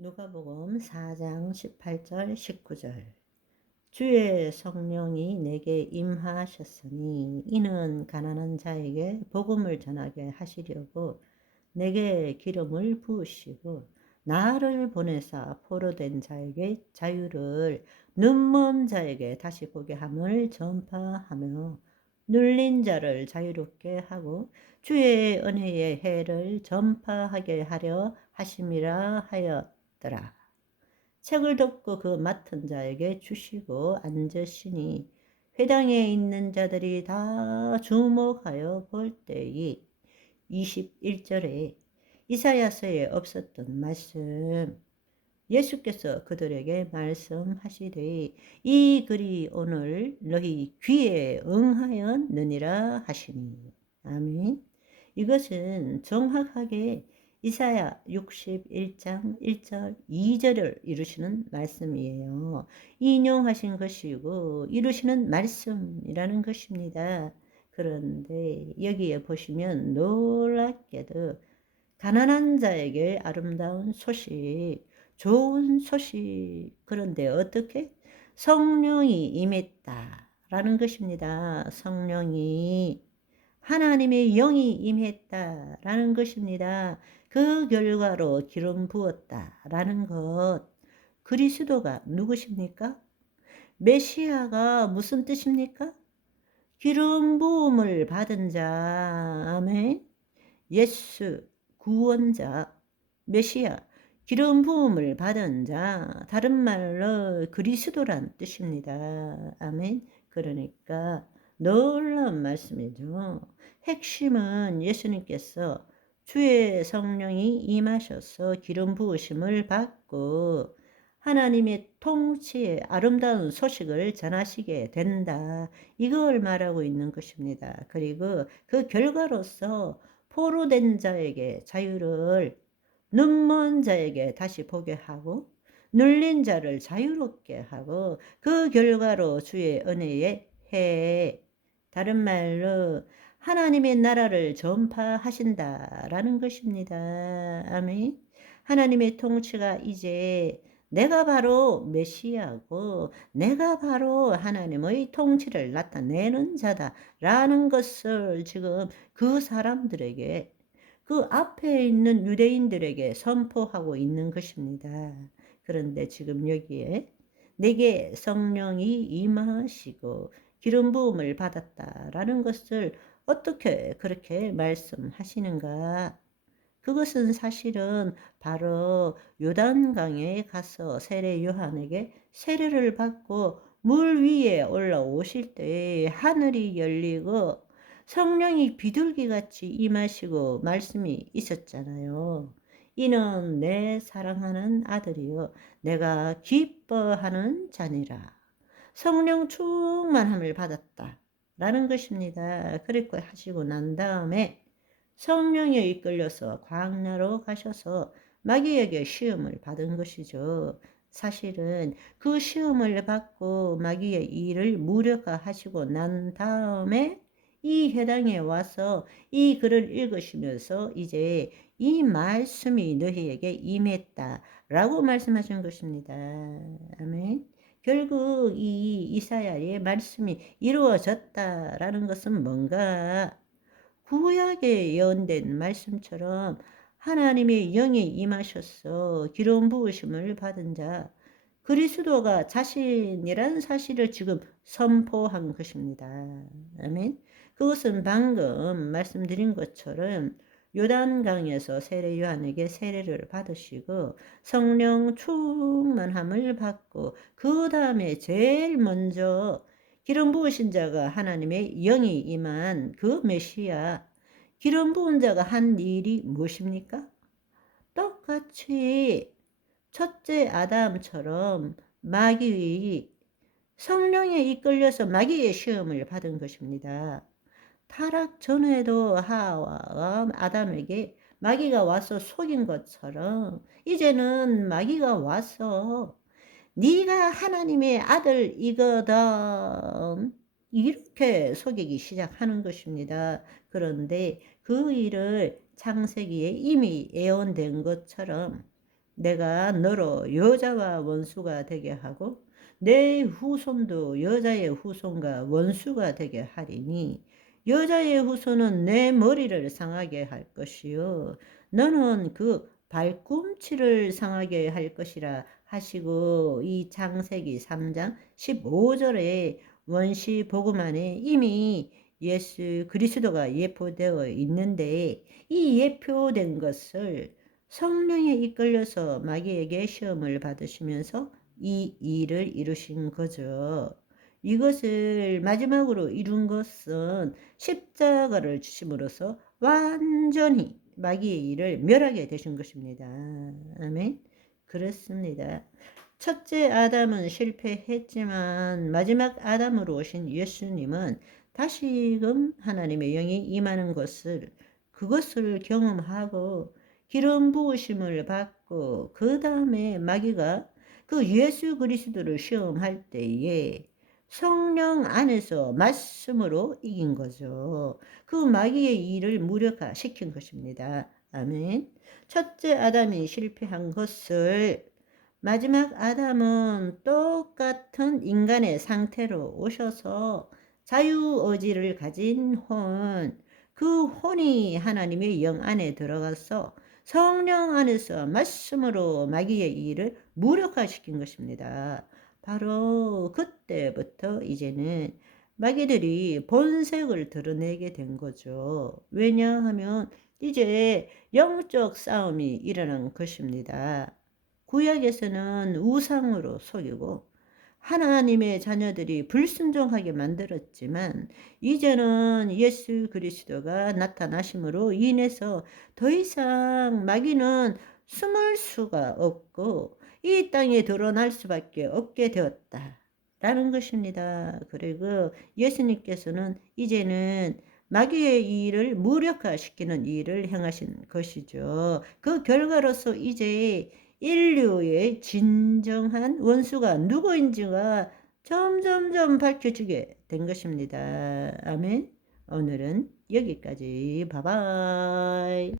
누가복음 4장 18절 19절. 주의 성령이 내게 임하셨으니 이는 가난한 자에게 복음을 전하게 하시려고 내게 기름을 부으시고 나를 보내사 포로된 자에게 자유를, 눈먼 자에게 다시 보게 함을 전파하며 눌린 자를 자유롭게 하고 주의 은혜의 해를 전파하게 하려 하심이라 하였더라. 책을 덮고 그 맡은 자에게 주시고 앉으시니 회당에 있는 자들이 다 주목하여 볼 때에 21절에 이사야서에 없었던 말씀, 예수께서 그들에게 말씀하시되 이 글이 오늘 너희 귀에 응하였느니라 하시니. 아멘. 이것은 정확하게 이사야 61장 1절 2절을 이루시는 말씀이에요. 인용하신 것이고 이루시는 말씀이라는 것입니다. 그런데 여기에 보시면 놀랍게도 가난한 자에게 아름다운 소식, 좋은 소식, 그런데 어떻게? 성령이 임했다라는 것입니다. 성령이, 하나님의 영이 임했다라는 것입니다. 그 결과로 기름 부었다라는 것. 그리스도가 누구십니까? 메시아가 무슨 뜻입니까? 기름 부음을 받은 자. 아멘. 예수, 구원자, 메시아, 기름 부음을 받은 자, 다른 말로 그리스도란 뜻입니다. 아멘. 그러니까 놀라운 말씀이죠. 핵심은 예수님께서 주의 성령이 임하셔서 기름 부으심을 받고 하나님의 통치의 아름다운 소식을 전하시게 된다. 이걸 말하고 있는 것입니다. 그리고 그 결과로서 포로된 자에게 자유를, 눈먼 자에게 다시 보게 하고 눌린 자를 자유롭게 하고 그 결과로 주의 은혜의 해, 다른 말로 하나님의 나라를 전파하신다라는 것입니다. 아멘. 하나님의 통치가 이제 내가 바로 메시아고 내가 바로 하나님의 통치를 나타내는 자다라는 것을 지금 그 사람들에게, 그 앞에 있는 유대인들에게 선포하고 있는 것입니다. 그런데 지금 여기에 내게 성령이 임하시고 기름 부음을 받았다라는 것을 어떻게 그렇게 말씀하시는가? 그것은 사실은 바로 요단강에 가서 세례 요한에게 세례를 받고 물 위에 올라오실 때에 하늘이 열리고 성령이 비둘기같이 임하시고 말씀이 있었잖아요. 이는 내 사랑하는 아들이요 내가 기뻐하는 자니라. 성령 충만함을 받았다 라는 것입니다. 그렇게 하시고 난 다음에 성령에 이끌려서 광야로 가셔서 마귀에게 시험을 받은 것이죠. 사실은 그 시험을 받고 마귀의 일을 무력화하시고 난 다음에 이 회당에 와서 이 글을 읽으시면서 이제 이 말씀이 너희에게 임했다라고 말씀하신 것입니다. 아멘. 결국 이 이사야의 말씀이 이루어졌다라는 것은 뭔가? 구약에 예언된 말씀처럼 하나님의 영이 임하셔서 기름 부으심을 받은 자, 그리스도가 자신이라는 사실을 지금 선포한 것입니다. 아멘. 그것은 방금 말씀드린 것처럼 요단강에서 세례 요한에게 세례를 받으시고 성령 충만함을 받고 그 다음에 제일 먼저 기름 부으신 자가 하나님의 영이 임한 그 메시아, 기름 부은 자가 한 일이 무엇입니까? 똑같이 첫째 아담처럼 마귀의 성령에 이끌려서 마귀의 시험을 받은 것입니다. 타락 전에도 하와가 아담에게 마귀가 와서 속인 것처럼 이제는 마귀가 와서 네가 하나님의 아들이거든 이렇게 속이기 시작하는 것입니다. 그런데 그 일을 창세기에 이미 예언된 것처럼 내가 너로 여자와 원수가 되게 하고 내 후손도 여자의 후손과 원수가 되게 하리니 여자의 후손은 내 머리를 상하게 할 것이요 너는 그 발꿈치를 상하게 할 것이라 하시고, 이 창세기 3장 15절에 원시 복음 안에 이미 예수 그리스도가 예표되어 있는데, 이 예표된 것을 성령에 이끌려서 마귀에게 시험을 받으시면서 이 일을 이루신 거죠. 이것을 마지막으로 이룬 것은 십자가를 주심으로써 완전히 마귀의 일을 멸하게 되신 것입니다. 아멘. 그렇습니다. 첫째 아담은 실패했지만 마지막 아담으로 오신 예수님은 다시금 하나님의 영이 임하는 것을, 그것을 경험하고 기름 부으심을 받고 그 다음에 마귀가 그 예수 그리스도를 시험할 때에 성령 안에서 말씀으로 이긴 거죠. 그 마귀의 일을 무력화시킨 것입니다. 아멘. 첫째 아담이 실패한 것을 마지막 아담은 똑같은 인간의 상태로 오셔서 자유의지를 가진 혼, 그 혼이 하나님의 영 안에 들어가서 성령 안에서 말씀으로 마귀의 일을 무력화시킨 것입니다. 바로 그때부터 이제는 마귀들이 본색을 드러내게 된 거죠. 왜냐하면 이제 영적 싸움이 일어난 것입니다. 구약에서는 우상으로 속이고 하나님의 자녀들이 불순종하게 만들었지만, 이제는 예수 그리스도가 나타나심으로 인해서 더 이상 마귀는 숨을 수가 없고 이 땅에 드러날 수밖에 없게 되었다라는 것입니다. 그리고 예수님께서는 이제는 마귀의 일을 무력화시키는 일을 행하신 것이죠. 그 결과로서 이제 인류의 진정한 원수가 누구인지가 점점점 밝혀지게 된 것입니다. 아멘. 오늘은 여기까지. 바이바이.